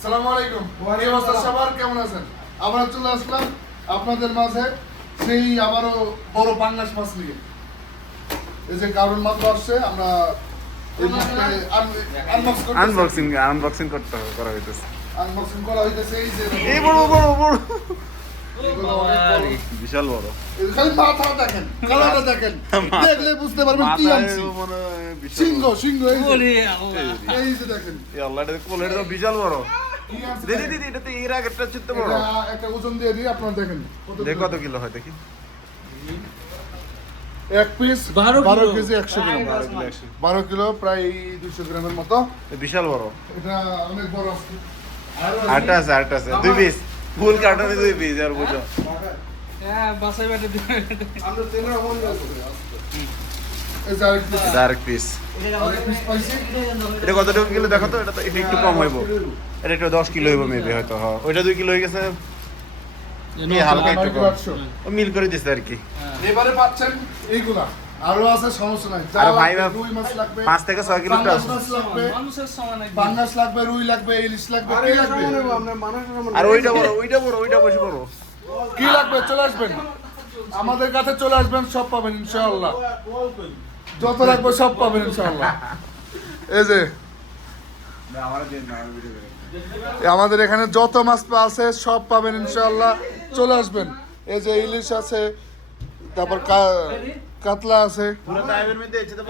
আসসালামু আলাইকুম। কি অবস্থা সবার, কেমন আছেন? আমরা চলে আসলাম আপনাদের মাঝে সেই আবারও বড় পাঙ্গাস মাছ নিয়ে। এই যে কারণ মাত্র আসছে, আমরা এই মুহূর্তে আনবক্সিং করা হইতেছে। আনবক্সিং করা হইতেছে। এই যে এই বড় এগুলো অনেক বড়। বিশাল বড়। এই খালি মাথা দেখেন, কালারটা দেখেন, দেখলে বুঝতে পারবেন কি আনছি। সিংহ সিংহ এই যে দেখেন, এই আল্লাহ, এটা কোলের তো বিশাল বড়। কি আনছি দিদি দেখেন। দিদি, এটা তো এর আগেরটা চিত্ত বড়। এটা একটা ওজন দিয়ে দিই, আপনারা দেখেন দেখো কত কিলো হয় দেখি। এক পিস 12 কেজি 100 গ্রাম। 12 12 কিলো প্রায় 200 গ্রামের মতো। বিশাল বড়। এটা অনেক বড় আছে। আটটা আছে 2 পিস, ফুল কার্টনে 2 পিস। আর বুঝো হ্যাঁ, বাসায় বেটে দিবে। আমরা তেলের অমন আছে। এই যে আরেক piece। এটা আরেক পিস। আরেক piece পাইছি। এটা কতটুকু কিলো দেখো তো। এটা তো একটু কম হইব। এটা একটু 10 কিলো হইব মেবি, হয়তো। হ্যাঁ, ওইটা 2 কিলো হয়ে গেছে। এই হালকা একটু কম। 800। ও মিল করে দিছে আর কি। এবারে পাচ্ছেন এইগুলা। আরো আছে, সমস্যা নাই। যা আর ভাই লাগবে, রুই মাছ লাগবে, 5 থেকে 6 কিলো পাঙ্গাস মাছ লাগবে, মানুষের সমান একদম। পাঙ্গাস লাগবে, রুই লাগবে, ইলিশ লাগবে, কি লাগবে? আর ওইটা বেশি বড়। কি লাগবে চলে আসবেন, আমাদের কাছে চলে আসবেন, সব পাবেন ইনশাআল্লাহ। যত লাগবে সব পাবেন ইনশাআল্লাহ। এই যে আমাদের এখানে যত মাছ আছে সব পাবেন ইনশাআল্লাহ, চলে আসবেন। এই যে ইলিশ আছে, তারপর কাতলা আছে। পুরো টাইমের মধ্যে এসে